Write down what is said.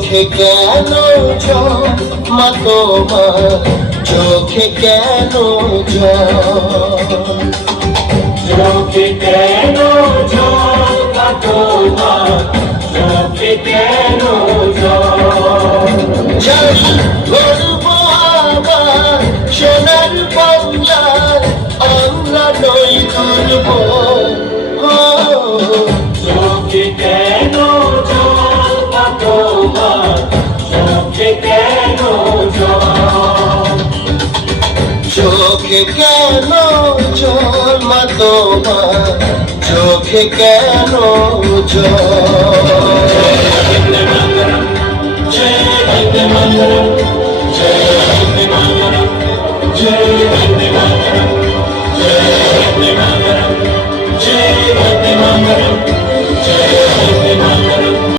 চোখে কেন মা তোমার চোখে কেন চোখে কেন মা তোমার চোখে কেন যাই বলবো আবার সোনার বাংলার আমরা নই তুলবো চোখে কেন মা তোমার চোখে কেন চোখে কেন মা তোমার চোখে কেন